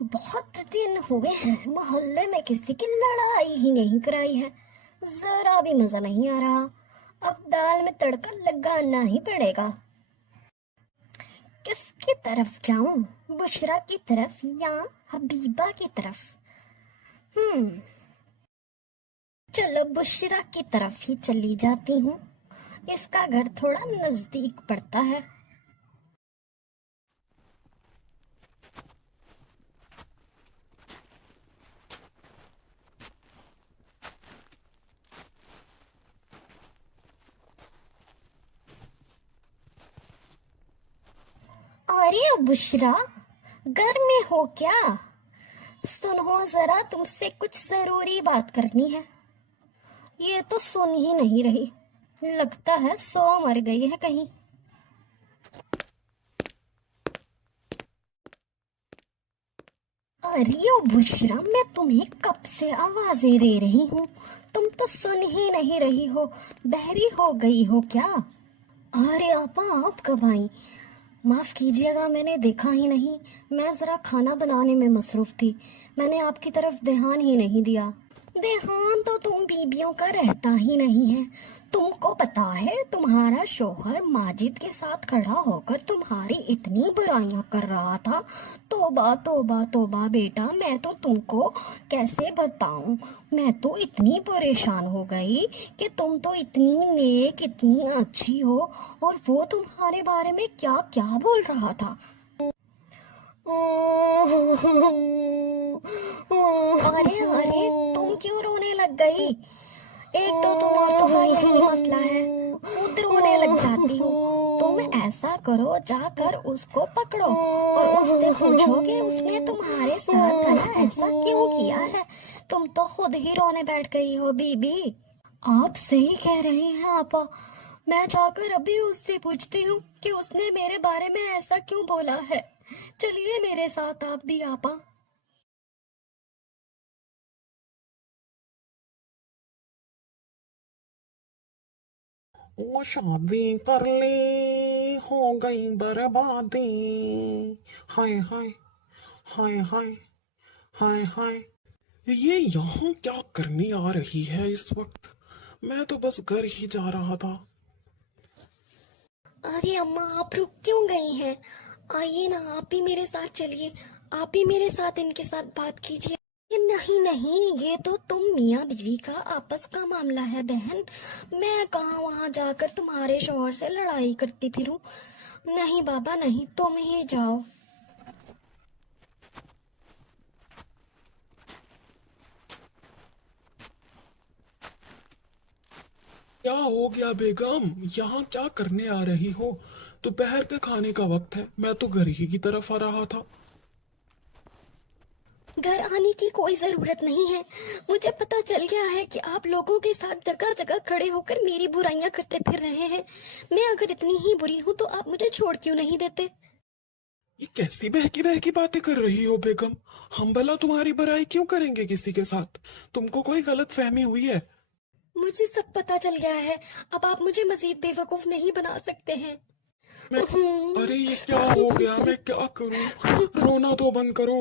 बहुत दिन हुए हैं मोहल्ले में किसी की लड़ाई ही नहीं कराई है। जरा भी मजा नहीं आ रहा। अब दाल में तड़का लगाना ही पड़ेगा। किसकी तरफ जाऊं? बुशरा की तरफ या हबीबा की तरफ? हम्म चलो बुशरा की तरफ ही चली जाती हूँ। इसका घर थोड़ा नजदीक पड़ता है। अरे बुशरा, घर में हो क्या? सुनो जरा, तुमसे कुछ जरूरी बात करनी है। ये तो सुन ही नहीं रही। लगता है सो मर गई है कहीं। अरे ओ बुशरा, मैं तुम्हें कब से आवाजें दे रही हूँ, तुम तो सुन ही नहीं रही हो। बहरी हो गई हो क्या? अरे आपा, आप कब आई? माफ कीजिएगा, मैंने देखा ही नहीं। मैं जरा खाना बनाने में मसरूफ थी। मैंने आपकी तरफ ध्यान ही नहीं दिया। ध्यान तो तुम बीबियों का रहता ही नहीं है। तुमको पता है, तुम्हारा शौहर माजिद के साथ खड़ा होकर तुम्हारी इतनी बुराइयां कर रहा था। तौबा तौबा तौबा बेटा, मैं तो तुमको कैसे बताऊं। मैं तो इतनी परेशान हो गई कि तुम तो इतनी नेक, इतनी अच्छी हो, और वो तुम्हारे बारे में क्या क्या बोल रहा था। अरे अरे, तुम क्यों रोने लग गई? एक तो तुम औरतों का यही मसला है, खुद रोने लग जाती हो। तुम ऐसा करो, जाकर उसको पकड़ो और उससे पूछो कि उसने तुम्हारे साथ भला ऐसा क्यों किया है। तुम तो खुद ही रोने बैठ गई हो बीबी। आप सही कह रही हैं आपा। मैं जाकर अभी उससे पूछती हूँ कि उसने मेरे बारे में ऐसा क्यों बोला है। चलिए मेरे साथ आप भी आपा। वो शादी कर ली, हो गई बर्बादी। हाय हाय, हाय हाय, हाय हाय। ये यहाँ क्या करने आ रही है इस वक्त? मैं तो बस घर ही जा रहा था। अरे अम्मा, आप रुक क्यों गई हैं? आइए ना, आप भी मेरे साथ चलिए। आप भी मेरे साथ इनके साथ बात कीजिए। ये नहीं नहीं, ये तो तुम मियाँ बीवी का आपस का मामला है बहन। मैं कहाँ वहां जाकर तुम्हारे शौहर से लड़ाई करती फिरूं। नहीं बाबा नहीं, तुम ही जाओ। क्या हो गया बेगम? यहाँ क्या करने आ रही हो? दोपहर के खाने का वक्त है, मैं तो घर ही की तरफ आ रहा था। घर आने की कोई जरूरत नहीं है। मुझे पता चल गया है कि आप लोगों के साथ जगह जगह खड़े होकर मेरी बुराइयां करते फिर रहे हैं। मैं अगर इतनी ही बुरी हूं तो आप मुझे छोड़ क्यों नहीं देते? ये कैसी बहकी बहकी बातें कर रही हो बेगम? हम भला तुम्हारी बुराई क्यों करेंगे किसी के साथ? तुमको कोई गलत फहमी हुई है? मुझे सब पता चल गया है। अब आप मुझे मजीद बेवकूफ नहीं बना सकते हैं। मैं अरे ये क्या हो गया? मैं क्या करूं? रोना तो बंद करो।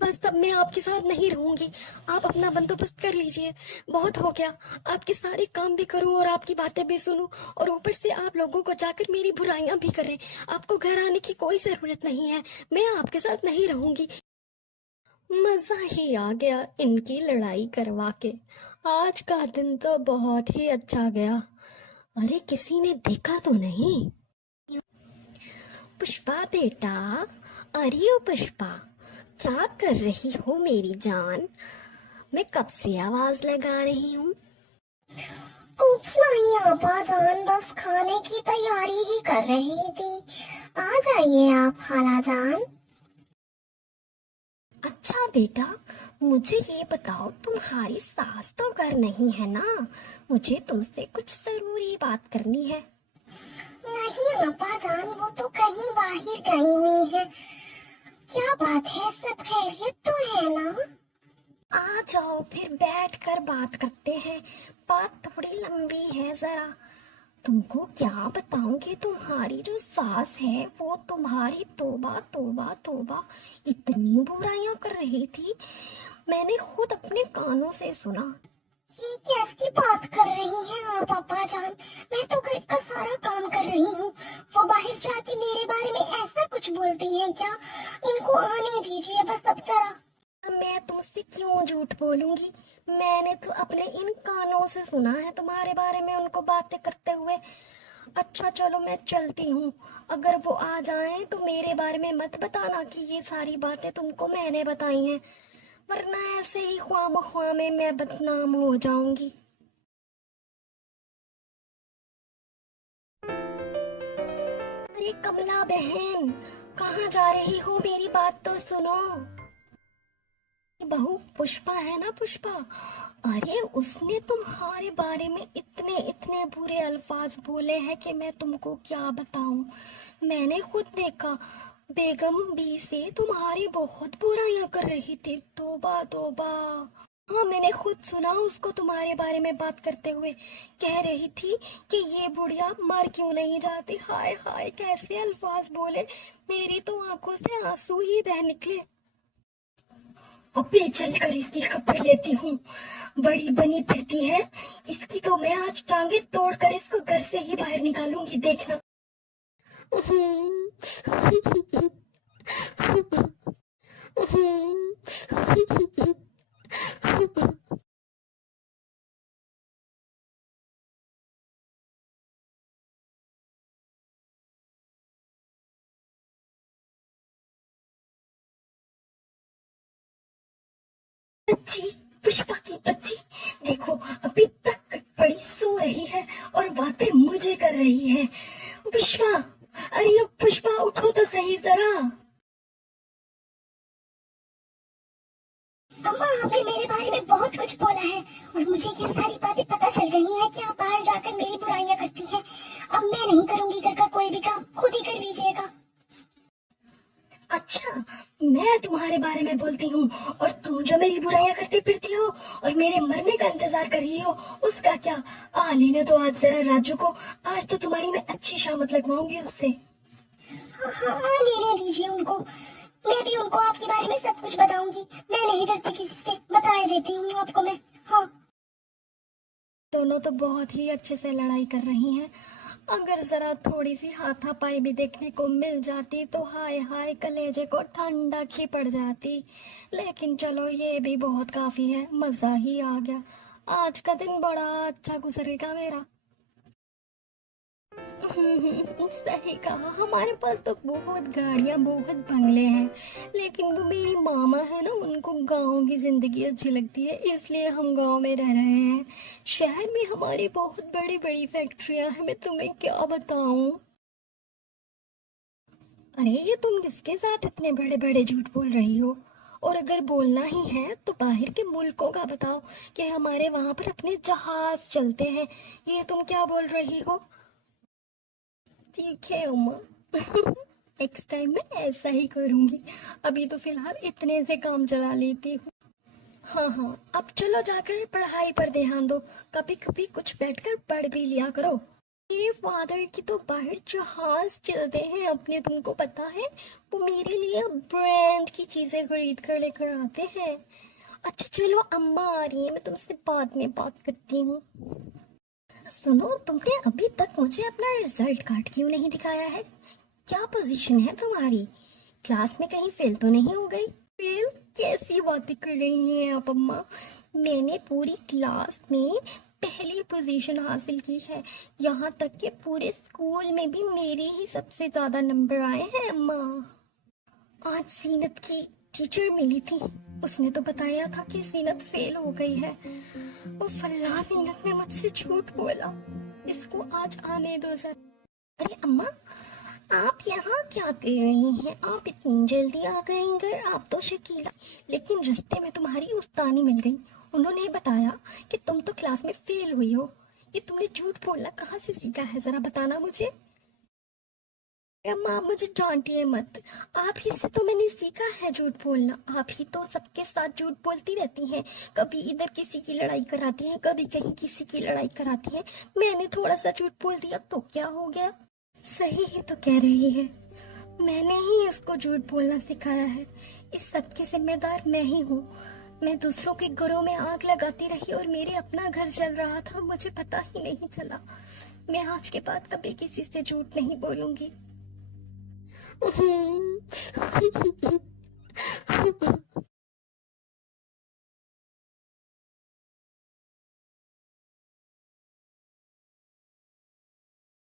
बस अब मैं आपके साथ नहीं रहूंगी। आप अपना बंदोबस्त कर लीजिए। बहुत हो गया। आपके सारे काम भी करूं और आपकी बातें भी सुनूं, और ऊपर से आप लोगों को जाकर मेरी बुराइयां भी करें। आपको घर आने की कोई जरूरत नहीं है। मैं आपके साथ नहीं रहूंगी। मजा ही आ गया इनकी लड़ाई करवा के। आज का दिन तो बहुत ही अच्छा गया। अरे किसी ने देखा तो नहीं? पुष्पा बेटा, अरे ओ पुष्पा, क्या कर रही हो मेरी जान? मैं कब से आवाज लगा रही हूँ। कुछ नहीं आपा जान, बस खाने की तैयारी ही कर रही थी। आ जाइए आप खाला जान। अच्छा बेटा, मुझे ये बताओ, तुम्हारी सास तो घर नहीं है ना? मुझे तुमसे कुछ जरूरी बात करनी है। नहीं आपा जान, वो तो कहीं बाहर गई हुई है। क्या बात है, सब खैरियत तो है ना? आ जाओ फिर बैठ कर बात करते हैं। बात थोड़ी लंबी है जरा। तुमको क्या बताऊं कि तुम्हारी जो सास है वो तुम्हारी तौबा तौबा तौबा इतनी बुराइयां कर रही थी, मैंने खुद अपने कानों से सुना। ये कैसी बात कर रही हैं आप अब्बा जान? मैं तो घर का सारा काम कर रही हूँ। वो बाहर जाके मेरे बारे में ऐसा कुछ बोलती हैं क्या? इनको आने दीजिए बस अब जरा। मैं तुमसे क्यों झूठ बोलूंगी, मैंने तो अपने इन कानों से सुना है तुम्हारे बारे में उनको बातें करते हुए। अच्छा चलो मैं चलती हूँ, अगर वो आ जाएं तो मेरे बारे में मत बताना कि ये सारी बातें तुमको मैंने बताई हैं, वरना ऐसे ही ख्वाम में मैं बदनाम हो जाऊंगी। अरे कमला बहन, कहाँ जा रही हो, मेरी बात तो सुनो। बहू पुष्पा है ना, पुष्पा, अरे उसने तुम्हारे बारे में इतने इतने बुरे अल्फाज बोले हैं कि मैं तुमको क्या बताऊं। मैंने खुद देखा, बेगम बी से तुम्हारी बहुत बुराइयां कर रही थी। तौबा तौबा। हाँ मैंने खुद सुना उसको तुम्हारे बारे में बात करते हुए, कह रही थी कि ये बुढ़िया मर क्यों नहीं जाती। हाय हाय कैसे अल्फाज बोले, मेरी तो आंखों से आंसू ही बह निकले। अभी चलकर इसकी खबर लेती हूँ, बड़ी बनी फिरती है, इसकी तो मैं आज टांगे तोड़कर इसको घर से ही बाहर निकालूंगी, देखना। बच्ची, पुष्पा की बच्ची, देखो अभी तक पड़ी सो रही है और बातें मुझे कर रही है। पुष्पा, अरे पुष्पा उठो तो सही जरा। अम्मा आपने मेरे बारे में बहुत कुछ बोला है और मुझे ये सारी बातें पता चल गई हैं कि आप बाहर जाकर मेरी बुराइयां करती हैं। अब मैं नहीं करूंगी घर का कोई भी काम, खुद ही कर लीजिएगा। अच्छा, मैं तुम्हारे बारे में बोलती हूँ और तुम जो मेरी बुराइयां करती फिरती हो और मेरे मरने का इंतजार कर रही हो, उसका क्या। आ लेने दो आज जरा राजू को, आज तो तुम्हारी मैं अच्छी शामत लगवाऊंगी उससे। हाँ हाँ लेने दीजिए उनको, मैं भी उनको आपके बारे में सब कुछ बताऊंगी। मैं नहीं डरती किसी से, बता देती हूँ आपको मैं। हाँ दोनों तो बहुत ही अच्छे से लड़ाई कर रही हैं, अगर जरा थोड़ी सी हाथापाई भी देखने को मिल जाती तो हाय हाय कलेजे को ठंडक ही पड़ जाती। लेकिन चलो ये भी बहुत काफी है, मजा ही आ गया, आज का दिन बड़ा अच्छा गुजरेगा मेरा। सही कहा, हमारे पास तो बहुत गाड़ियां बहुत बंगले हैं, लेकिन वो मेरी मामा है ना, उनको गांव की जिंदगी अच्छी लगती है, इसलिए हम गांव में रह रहे हैं। शहर में हमारी बहुत बड़ी बड़ी फैक्ट्रियां हैं, मैं तुम्हें क्या बताऊं। अरे ये तुम किसके साथ इतने बड़े बड़े झूठ बोल रही हो, और अगर बोलना ही है तो बाहर के मुल्कों का बताओ कि हमारे वहां पर अपने जहाज चलते हैं, ये तुम क्या बोल रही हो। ठीक है उमा, नेक्स्ट टाइम मैं ऐसा ही करूंगी, अभी तो फिलहाल इतने से काम चला लेती हूँ। हाँ हाँ, अब चलो जाकर पढ़ाई पर ध्यान दो, कभी कभी कुछ बैठकर पढ़ भी लिया करो। मेरे फादर की तो बाहर जहाज चलते हैं अपने, तुमको पता है, वो मेरे लिए ब्रांड की चीजें खरीद कर लेकर आते हैं। अच्छा चलो अम्मा आ रही है, मैं तुमसे बाद में बात करती हूँ। सुनो, तुमने अभी तक मुझे अपना रिजल्ट कार्ड क्यों नहीं दिखाया है, क्या पोजीशन है तुम्हारी, क्लास में कहीं फेल तो नहीं हो गई। फेल, कैसी बातें कर रही हैं आप अम्मा, मैंने पूरी क्लास में पहली पोजीशन हासिल की है, यहाँ तक कि पूरे स्कूल में भी मेरे ही सबसे ज्यादा नंबर आए हैं अम्मा। आज सीनत की टीचर मिली थी, उसने तो बताया था कि सीनत फेल हो गई है। वो फल्ला, सीनत ने मुझसे झूठ बोला, इसको आज आने दो जरा। अरे अम्मा, आप यहाँ क्या कर रही हैं, आप इतनी जल्दी आ गई घर, आप तो शकीला। लेकिन रास्ते में तुम्हारी उस्तानी मिल गई, उन्होंने बताया कि तुम तो क्लास में फेल हुई हो, ये तुमने झूठ बोलना कहाँ से सीखा है, जरा बताना मुझे। माँ मुझे डांटिए मत। आप ही से तो मैंने सीखा है झूठ बोलना। आप ही तो सबके साथ झूठ बोलती रहती हैं। कभी इधर किसी की लड़ाई कराती हैं, कभी कहीं किसी की लड़ाई कराती हैं। मैंने थोड़ा सा झूठ बोल दिया तो क्या हो गया? सही ही तो कह रही है। मैंने ही इसको झूठ बोलना सिखाया है। इस सब की जिम्मेदार मैं ही हूँ। मैं दूसरों के घरों में आग लगाती रही और मेरे अपना घर जल रहा था, मुझे पता ही नहीं चला। मैं आज के बाद कभी किसी से झूठ नहीं बोलूंगी।